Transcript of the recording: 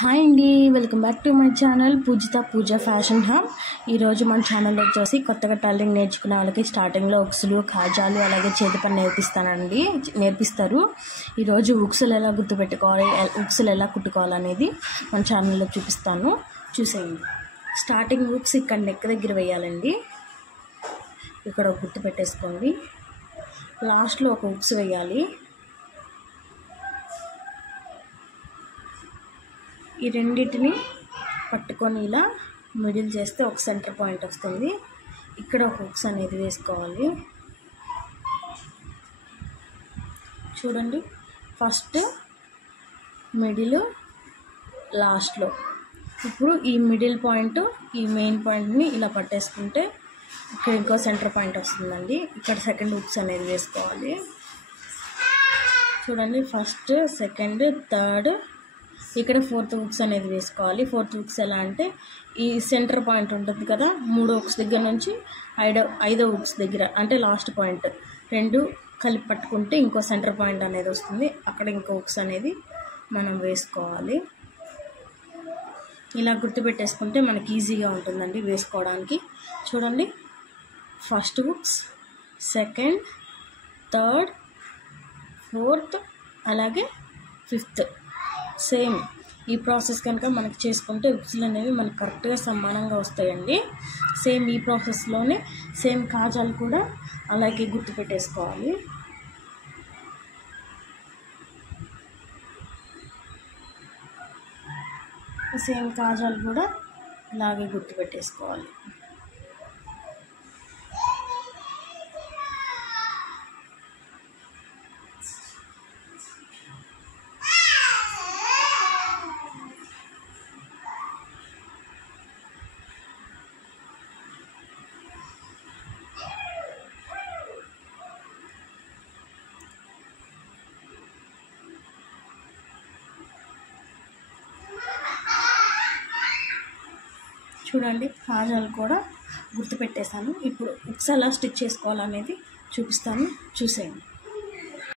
Hi అండి, welcome back to my channel Pooja fashion hub. ఈరోజు మన ఛానల్లో వచ్చేసి కొత్తగా టైలరింగ్ నేర్చుకునే వాళ్ళకి స్టార్టింగ్లో ఉక్సులు, ఖాజాలు అలాగే చేతి పని నేర్పిస్తారు. ఈరోజు ఉక్సులు ఎలా గుర్తుపెట్టుకోవాలి, ఉక్సులు ఎలా కుట్టుకోవాలనేది మన ఛానల్లో చూపిస్తాను, చూసేయండి. స్టార్టింగ్ ఉక్స్ ఇక్కడ నెక్ దగ్గర వేయాలండి. ఇక్కడ ఒక గుర్తు పెట్టేసుకోండి. లాస్ట్లో ఒక ఉక్స్ వేయాలి. ఈ రెండింటిని పట్టుకొని ఇలా మిడిల్ చేస్తే ఒక సెంటర్ పాయింట్ వస్తుంది. ఇక్కడ ఒక హుక్స్ అనేది వేసుకోవాలి. చూడండి, ఫస్ట్ మిడిల్, లాస్ట్లో. ఇప్పుడు ఈ మిడిల్ పాయింట్, ఈ మెయిన్ పాయింట్ని ఇలా పట్టేసుకుంటే ఇక్కడ ఇంకో సెంటర్ పాయింట్ వస్తుందండి. ఇక్కడ సెకండ్ హుక్స్ అనేది వేసుకోవాలి. చూడండి, ఫస్ట్, సెకండ్, థర్డ్, ఇక్కడ ఫోర్త్ హుక్స్ అనేది వేసుకోవాలి. ఫోర్త్ హుక్స్ ఎలా అంటే ఈ సెంటర్ పాయింట్ ఉంటుంది కదా, 3వ హుక్స్ దగ్గర నుంచి 5వ హుక్స్ దగ్గర అంటే లాస్ట్ పాయింట్ రెండు కలిపి పట్టుకుంటే ఇంకో సెంటర్ పాయింట్ అనేది వస్తుంది. అక్కడ ఇంకో హుక్స్ అనేది మనం వేసుకోవాలి. ఇలా గుర్తుపెట్టేసుకుంటే మనకి ఈజీగా ఉంటుందండి వేసుకోవడానికి. చూడండి, first hooks, second, third, fourth, అలాగే ఫిఫ్త్. సేమ్ ఈ ప్రాసెస్ కనుక మనకి చేసుకుంటే ఉక్సులు అనేవి మనకు కరెక్ట్గా సమానంగా వస్తాయండి. సేమ్ ఈ ప్రాసెస్లోనే సేమ్ కాజాలు కూడా అలాగే గుర్తుపెట్టేసుకోవాలి. సేమ్ కాజాలు కూడా ఇలాగే గుర్తుపెట్టేసుకోవాలి. చూడండి, కాజాలు కూడా గుర్తుపెట్టేశాను. ఇప్పుడు ఉక్స్ ఎలా స్టిచ్ చేసుకోవాలనేది చూపిస్తాను, చూసేయండి.